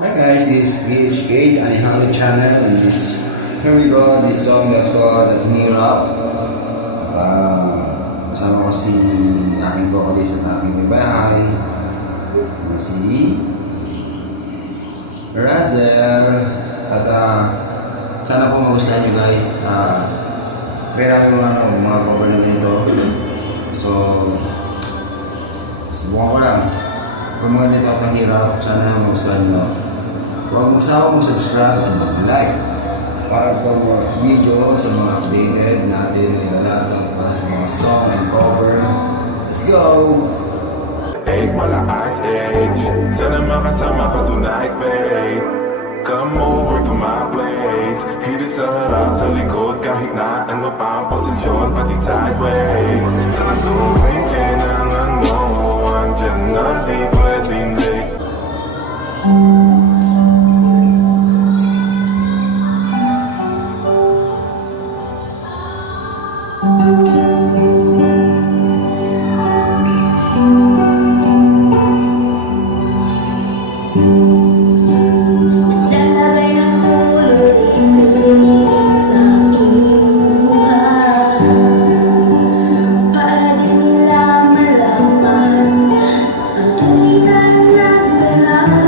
Hi guys, this is PH8 Anihalo channel and here we go, this song is called At Hirap. Kasama ko si aking vocalist at aking bahay na si Razel. At sana po magustuhan nyo guys. Kaya namin mga cover na ganito. So subukan ko lang. Kung mga nito at hirap, sana magustuhan nyo. Huwag magsawa mo subscribe at mag-like para for more video sa mga updated natin na ilalatag para sa mga song and cover. Let's go! Take wala ice age. Sana makasama ka tonight, babe. Come over to my place. Hirit sa harap, sa likod, kahit na ano pa ang posisyon, pati sideways. Sa tuwing kailangan mo, andyan na di pwedeng late. Naglalagay ng kulay itim sa aking mukha para di nila malaman ang tunay na nagganap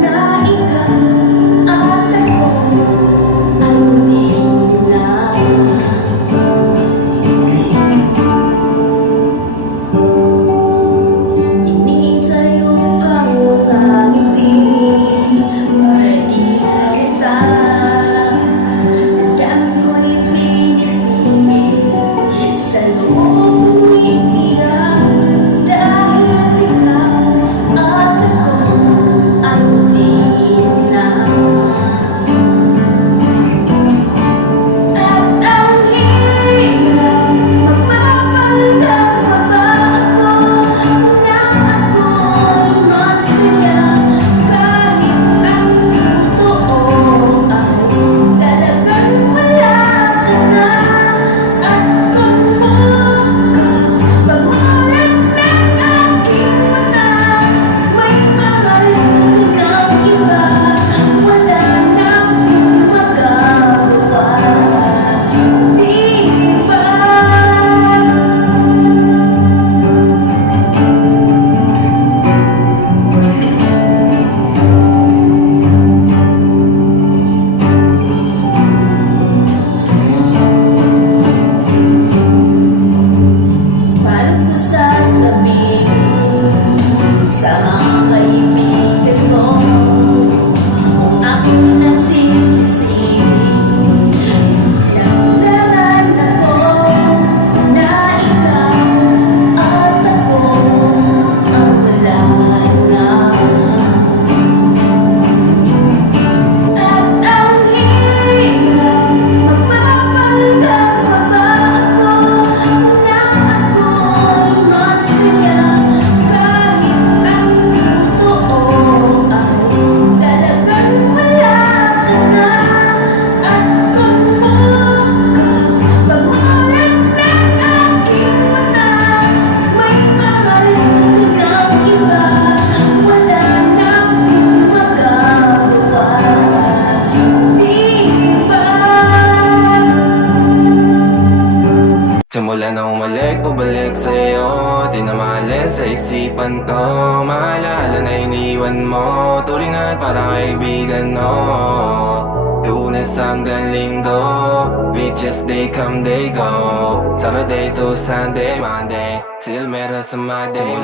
na ikaw at ako ang di na. Inisayo ang walang ipin para di halata. Ang ko'y pinipilit sa loob iiyak dahil ikaw at ako ang di na. At ang hirap, magpapaldag pa ba ako nang ako'y masaya kahit ang totoo ay talagang wala ka na. At kung bukas pagulat ng aking mata, may mahal ng iba, wala nang magagawa. Di ba? Paano ko sasabihin sa mga kaibigan ko kung ako nagsisisi? Naglalaan ako na ikaw at ako ang wala na. At ang hirap, magpapaldag pa ba ako nang ako'y masaya kahit ang totoo ay talagang wala ka na. At kung bukas pagulat ng aking mata, may mahal ng iba, wala nang magagawa. Di ba? Simula na umalik, pabalik sa'yo, di na maalis sa isipan ko. Maalala na iniwan mo, turingan para kaibigan mo. Lunes hanggang Linggo, beaches they come they go. Saturday to Sunday, Monday, still meron sa Monday.